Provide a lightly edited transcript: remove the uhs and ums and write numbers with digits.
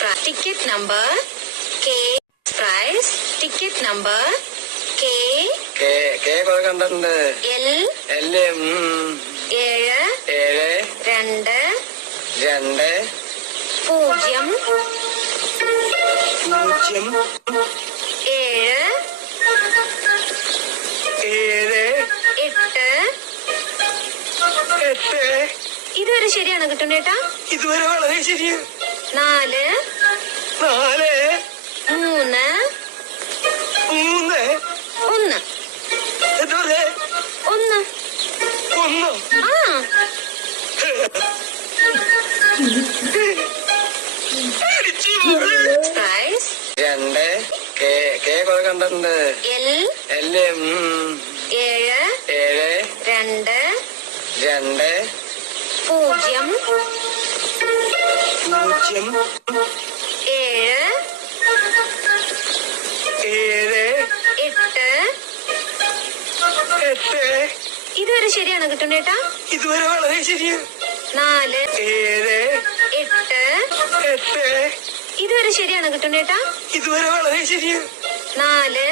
Ticket number K price ticket number K കുറെ കണ്ടിട്ടുണ്ട്. L 7 2 2 0 7 8 ഇതുവരെ ശരിയാണ് കിട്ടുന്നേട്ടാ. ഇതുവരെ വളരെ ശരിയാണ്. 4 3 1 എന്താ പറയാ? 1 ആ പ്രൈസ് 2 കുറെ കണ്ടിട്ടുണ്ട്. എൽ 7 2 2 0 7 8 ഇതുവരെ ശരിയാണ് കിട്ടുന്നേട്ടാ. ഇതുവരെ വളരെ ശരിയാണ്. 4 8 ഇതുവരെ ശരിയാണ് കിട്ടുന്നേട്ടാ. ഇതുവരെ വളരെ ശരിയാണ്. 4